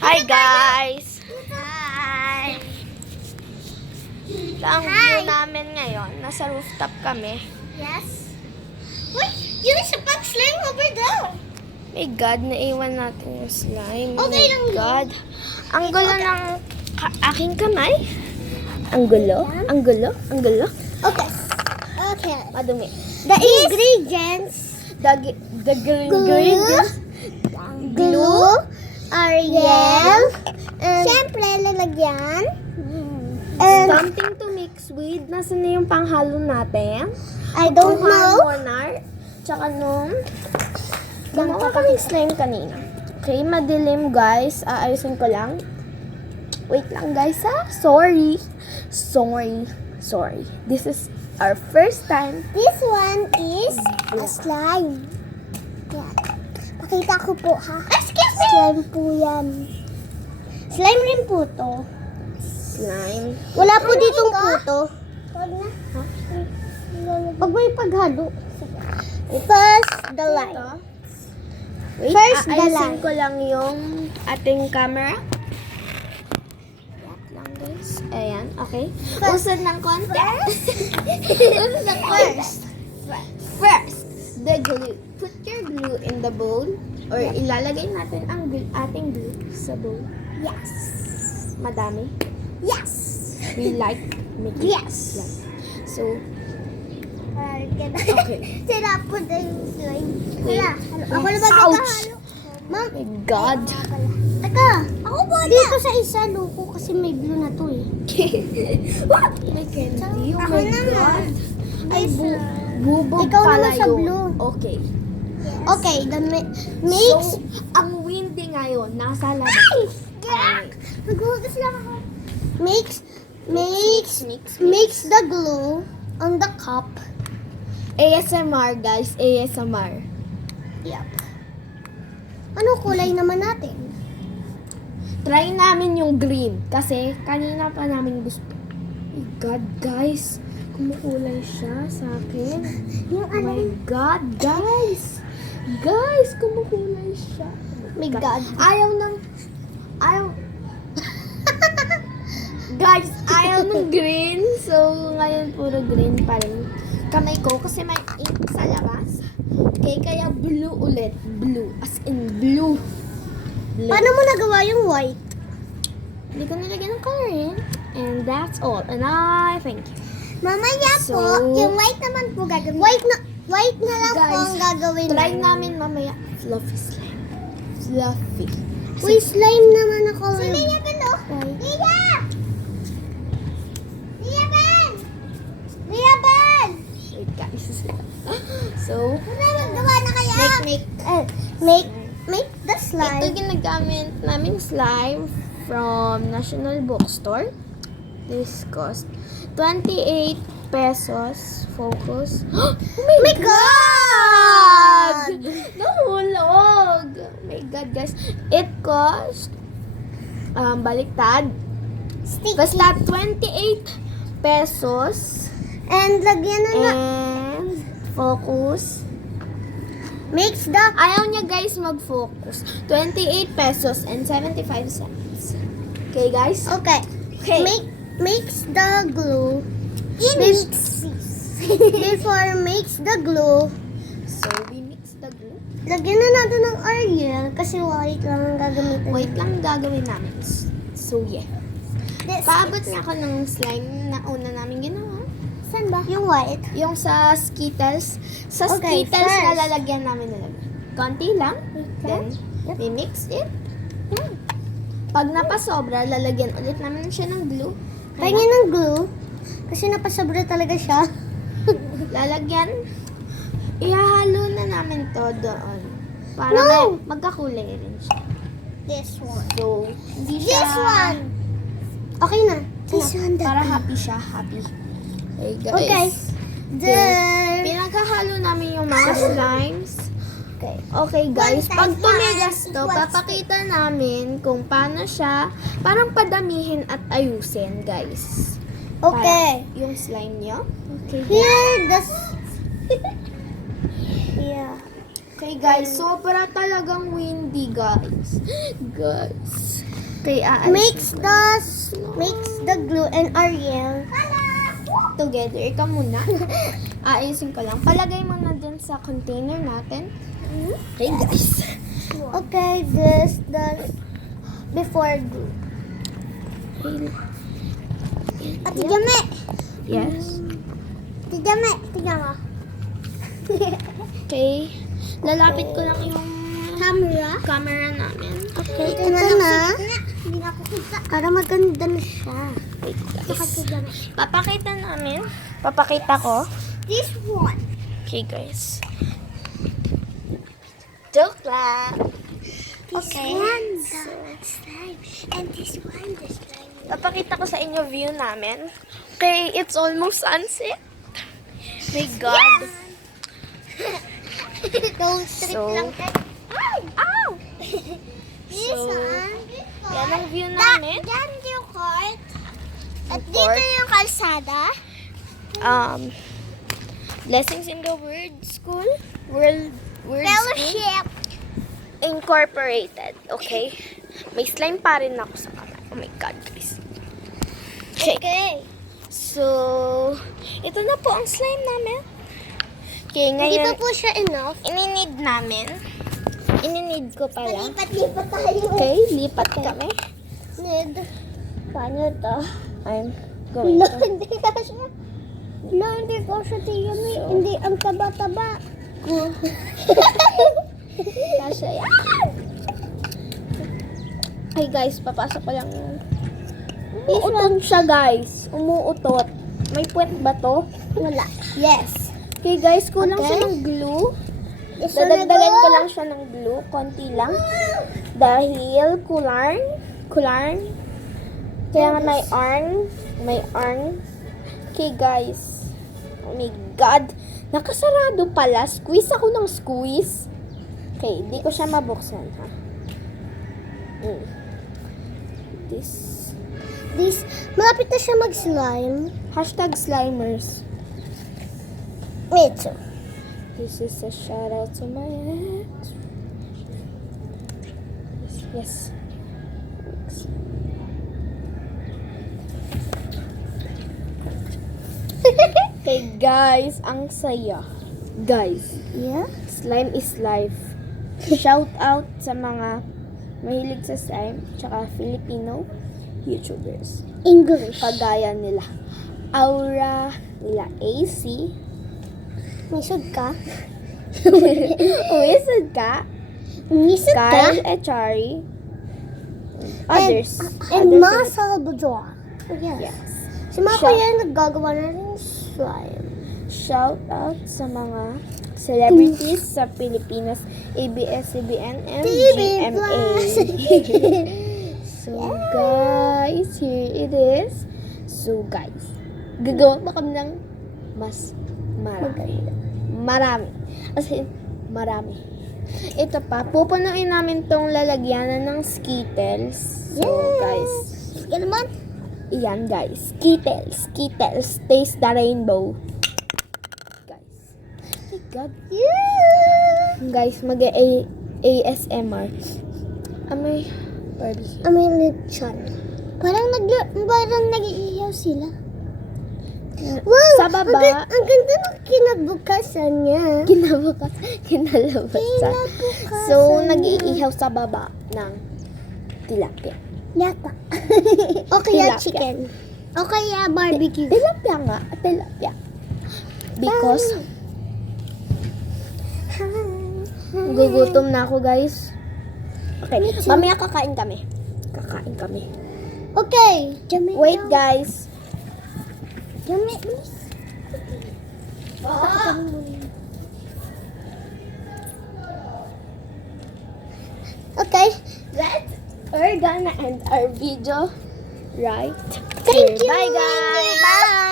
Hi guys! Hi! Ang view namin ngayon, nasa rooftop kami. Yes? Wait, there's a bug slime over there. My God, naiwan natin yung slime. Okay lang My yun. God. Ang gulo ng aking kamay. Ang gulo. Ang gulo. Ang gulo. Okay. Okay. Madumi. The ingredients. The ingredients. Glue. Ariel. And siyempre, lalagyan. And Something to mix with. Nasaan na yung panghalo natin? I don't Kung know. Monar. Tsaka nung gumawa kaming slime kanina. Okay, madilim guys. Aayusin ko lang. Wait lang guys ha. Sorry. This is our first time. This one is a slime. Yan. Pakita ko po ha. Excuse me! Slime po yan. Slime rin po to. Slime. Wala po ditong puto. Pag may paghalo. First, the light. Wait, First, the aayusin light. ko lang yung ating camera. Wait lang guys. Ayan, okay. Usad ng konti. Usad ng konti. First, the glue. Put your glue in the bowl. Or ilalagay natin ang ating glue sa bowl. Yes. Madami. Yes. We like making Yes. slime. So, Okay. Sira po na yung slime. Wait. Wala. Ako na ba Ouch. magkahalo? Ma'am. my God. Teka. Ako po dito sa isa luko kasi may blue na to eh. What? May candy. Oh Ako my naman. God. Ay, Yes. bubog Ikaw pala naman sa yun. blue. Okay. Okay, the mix. So, ang windy ngayon, nasa labas. Yeah. Naghugas lang ako. Mix Mix. the glue on the cup. ASMR, guys. ASMR. Yep. Ano kulay naman natin? Try namin yung green. Kasi, kanina pa namin gusto. Oh my God, guys. Kumukulay siya sa akin. Yung Oh my God, guys. Guys, kumukulay siya. My God. Ayaw. Guys, ayaw ng green. So, ngayon puro green pa rin. Kamay ko kasi may ink sa labas. Okay, kaya blue ulit. Blue. As in blue. Paano mo nagawa yung white? Hindi ko nilagyan ng color yun. And that's all. And I thank you. Mamaya po, So, yung white naman po gagawin. White na lang po Guys, ang gagawin. try namin mamaya. Fluffy slime. Fluffy. Uy, slime naman ako. Si Lia Belo. Lia! Lia Ben! Lia Ben! Wait guys. So, Gawa na kaya? Make the ito slime. ginagamit namin slime from National Bookstore. This cost 28 pesos. Focus. Oh my God! Nahulog! Oh my God, guys. It cost baliktad. Sticky. Basta 28 pesos. And lagyan na na. And focus. Mix the... Ayaw niya guys mag-focus. 28 pesos and 75 cents. Okay guys? Okay. Okay. Mix the glue. Before mix the glue, So, we mix the glue. lagyan na natin ng Ariel kasi white lang ang gagamitin. Wait lang gagawin namin. So, yeah. This. Paabot nga ako ng slime na una namin ginawa. Saan ba? Yung white. Yung sa Skittles. Sa Okay, Skittles first. na lalagyan namin na lang. Konti lang. Then, Yep. we mix it. Pag napasobra, lalagyan ulit namin siya ng glue. Pahingin ng glue kasi napasobra talaga siya. Lalagyan. Ihahalo na namin to doon. Para No! magkakulay rin siya. This one. So, hindi siya... This one. Okay na. This one. Para happy siya. Happy. Okay, guys. Okay. Then, Pinagkahalo namin yung mga slimes. okay. Okay, guys. One Pag times tumigas one to, equals papakita namin kung paano siya parang padamihin at ayusin, guys. Okay. Para yung slime nyo. Okay. Here, yeah. Okay guys, sobra talagang windy guys. Guys. Okay, Mix the glue and Ariel. together. Ikaw muna. Aayusin ko lang. Palagay mo na dun sa container natin. Okay, guys. Okay, this before glue. Ate Jame! Yes. Ate Jame! Tingnan mo. Okay. Lalapit ko lang yung camera namin. Okay, ito na. Hindi na ako kita. Para maganda na siya. Wait, Ate guys. Jame. Papakita namin. Papakita ko. This one. Okay, guys. Joke lang. Okay. One, the slime. And this one, the slime. Papakita ko sa inyo view namin. Okay, it's almost sunset. My God. Don't strip So, lang kayo. Ow! This So, one. yan ang view namin. Yan yung court. At Yung dito court. yung kalsada. Blessings in the Word School. Word School Fellowship. Incorporated. Okay? May slime pa rin ako sa camera. Oh my God, guys. Okay. Okay. So, ito na po ang slime namin. Okay, Hindi ngayon, pa po siya enough. ininid namin. Ininid ko pala. Palipat-lipat tayo. Okay, lipat kami. Ned. Paano to? I'm going No, to. hindi ka siya. No, hindi ko siya tiyan. So, Hindi ang taba-taba. Kasha yan. Ay guys, papasok ko lang. Umuutot siya guys. Umuutot. May puwet ba to? Wala. Yes. Okay guys, kulang siya Okay. ng glue. Yes, Dadagdagan ko lang siya ng glue. Konti lang. Dahil kulang. Kaya nga may arm. Okay guys. Oh my God. Nakasarado pala. Squeeze ako ng squeeze. Okay, di ko siya mabuksan ha. This, malapit na siya mag-slime. #slimers. Me too. This is a shout out to my ex. Yes. Okay guys, ang saya. Guys, Yeah? slime is life. Shout out sa mga mahilig sa slime, tsaka Filipino YouTubers. English. Kagaya nila Aura, nila AC, May sud ka? Uwisad ka, May sud ka? Kyle Echari, others. And Others Ma in- Salvador. Yes. Yes. Si Ma Siya. kuya naggagawa na rin slime. Shout out sa mga celebrities sa Pilipinas, ABS-CBN, and TV GMA. Plus. So guys, here it is. So guys, gagawa pa kami ng mas marami. As in, marami. Ito pa, pupunuin namin tong lalagyanan ng Skittles. So guys, Yan naman. iyan guys, Skittles, taste the rainbow. Guys, oh my God. Yeah. Guys, mag-ASMR. Amoy Barbie. Amoy lechon. Parang nag-iiyaw sila. Wow! Sa baba. Ang ganda ng kinabukasan niya. Kinalabasan. Kinabukasan So, niya. nag-iihaw sa baba ng tilapia. Yata. O kaya Tilapia. chicken. O kaya barbecue. Tilapia nga. Tilapia. Because, gugutom na ako guys. Okay, mamaya kakain kami. Okay. Jami Wait guys. Jami. Okay. We're gonna end our video right Thank here. you. Bye guys. Bye.